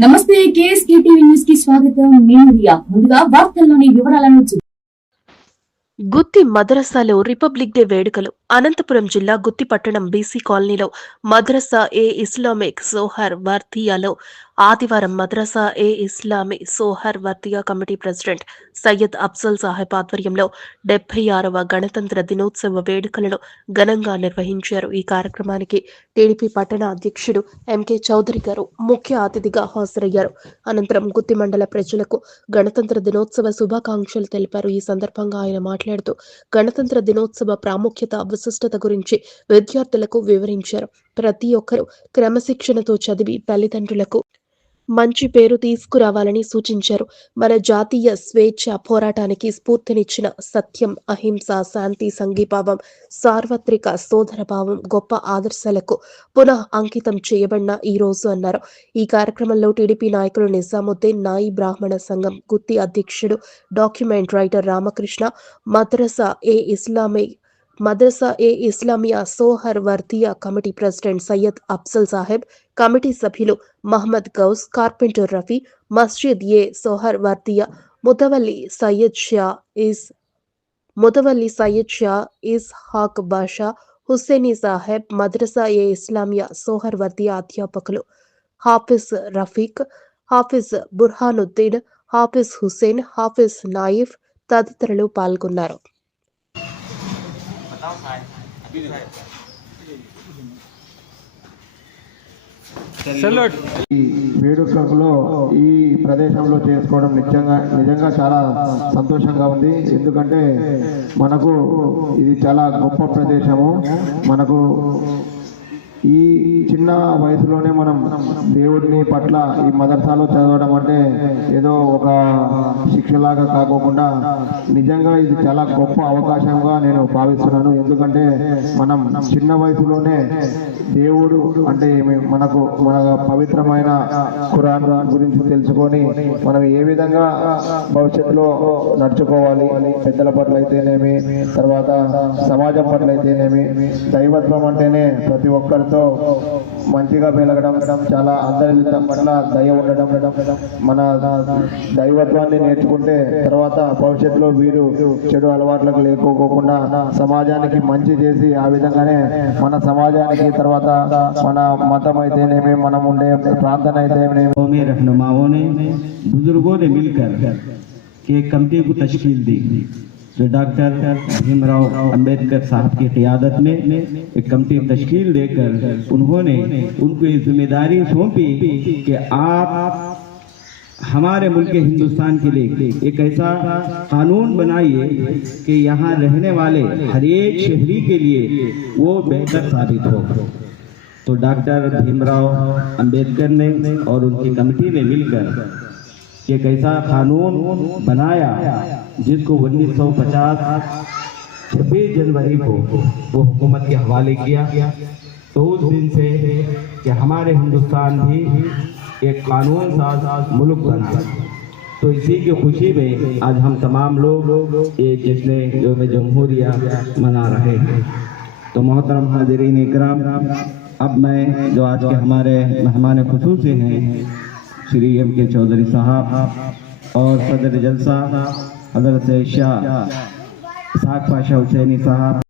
నమస్తే KSK TV న్యూస్కి స్వాగతం. నేను రియా. ముందుగా వార్తల్లోని వివరాలను చూ- గుత్తి మదరసాలో రిపబ్లిక్ డే వేడుకలు. అనంతపురం జిల్లా గుత్తి పట్టణం బీసీ కాలనీలో మద్రసా ఏ ఇస్లామిక్ సోహర్ వర్తియాలో ఆదివారం మద్రసా ఏ ఇస్లామీ సోహర్ వర్తియా కమిటీ ప్రెసిడెంట్ సయ్యద్ అఫ్జల్ సాహెబ్ ఆధ్వర్యంలో డెబ్బై ఆరవ గణతంత్ర దినోత్సవ వేడుకలను ఘనంగా నిర్వహించారు. ఈ కార్యక్రమానికి టీడీపీ పట్టణ అధ్యక్షుడు ఎంకే చౌదరి గారు ముఖ్య అతిథిగా హాజరయ్యారు. అనంతరం గుత్తి మండల ప్రజలకు గణతంత్ర దినోత్సవ శుభాకాంక్షలు తెలిపారు. ఈ సందర్భంగా ఆయన మాట్లాడుతూ గణతంత్ర దినోత్సవ ప్రాముఖ్యత విశిష్టత గురించి విద్యార్థులకు వివరించారు. ప్రతి ఒక్కరూ క్రమశిక్షణతో చదివి తల్లిదండ్రులకు మంచి పేరు తీసుకురావాలని సూచించారు. మన జాతీయ స్వేచ్ఛ పోరాటానికి స్ఫూర్తినిచ్చిన సత్యం అహింస శాంతి సంఘీభావం సార్వత్రిక సోదరభావం గొప్ప ఆదర్శాలకు పునః అంకితం చేయబడిన ఈ రోజు అన్నారు. ఈ కార్యక్రమంలో టీడీపీ నాయకులు నిజాముద్దీన్ నాయి బ్రాహ్మణ సంఘం గుత్తి అధ్యక్షుడు డాక్యుమెంట్ రైటర్ రామకృష్ణ మద్రసా ఏ ఇస్లామీ మద్రసా ఏ Islamia సోహర్ వర్దియా committee president Syed Afzal Saheb committee సభ్యులు Mohammed Ghouse carpenter Rafi Masjid A సోహర్ వర్దియా mutawalli Syed Shah is mutawalli Syed Shah is hack బాషా హుస్సేని సాహెబ్ మద్రసా ఏ ఇస్లామియా సోహర్ వర్దియా అధ్యాపకులు హాఫిజ్ రఫీక్ హాఫిజ్ బుర్హానుద్దీన్ హాఫిజ్ హుస్సేన్ హాఫిజ్ నాయిఫ్ తదితరులు పాల్గొన్నారు ఈ వేడుకలో ఈ ప్రదేశంలో చేసుకోవడం నిజంగా నిజంగా చాలా సంతోషంగా ఉంది. ఎందుకంటే మనకు ఇది చాలా గొప్ప ప్రదేశము. మనకు ఈ చిన్న వయసులోనే మనం దేవుడిని పట్ల ఈ మదర్సాలో చదవడం అంటే ఏదో ఒక శిక్షలాగా కాకోకుండా నిజంగా ఇది చాలా గొప్ప అవకాశంగా నేను భావిస్తున్నాను. ఎందుకంటే మనం చిన్న వయసులోనే దేవుడు అంటే మనకు మన పవిత్రమైన ఖురాన్ గురించి తెలుసుకొని మనం ఏ విధంగా భవిష్యత్తులో నడుచుకోవాలి పెద్దల పట్ల అయితేనేమి తర్వాత సమాజం పట్ల అయితేనేమి దైవత్వం అంటేనే ప్రతి ఒక్కరితో మంచిగా వెలగడం చాలా అందరి పట్ల దయ ఉండడం మన దైవత్వాన్ని నేర్చుకుంటే తర్వాత భవిష్యత్తులో వీరు చెడు అలవాట్లకు లేకోకుండా సమాజానికి మంచి చేసి ఆ విధంగానే మన సమాజానికి తర్వాత మన మతం అయితేనేమి మనం ఉండే ప్రాంతం అయితేనేమి गांव में रहनुमाओं ने बुजुर्गों ने मिलकर के एक कमेटी को तश्कील दी جو ڈاکٹر بھیم راؤ امبیدکر صاحب کی قیادت میں ایک کمٹی تشکیل دے کر انہوں نے ان کو یہ ذمہ داری سونپی کہ آپ ہمارے ملک ہندوستان کے لیے ایک ایسا قانون بنائیے کہ یہاں رہنے والے ہر ایک شہری کے لیے وہ بہتر ثابت ہو۔ تو ڈاکٹر بھیم راؤ امبیدکر نے اور ان کی کمٹی نے مل کر ایک ایسا قانون بنایا جس کو انیس سو پچاس چھبیس جنوری کو وہ حکومت کے حوالے کیا تو اس دن سے کہ ہمارے ہندوستان بھی ایک قانون ساز ملک بنا تو اسی کی خوشی میں آج ہم تمام لوگ ایک جشن یوم جمہوریہ منا رہے ہیں۔ تو محترم حاضرین اکرام، اب میں جو آج کے ہمارے مہمان خصوصی ہیں شری ایم کے چودھری صاحب اور صدر جلسہ حضرت شاہ ساکھ پاشا حسینی صاحب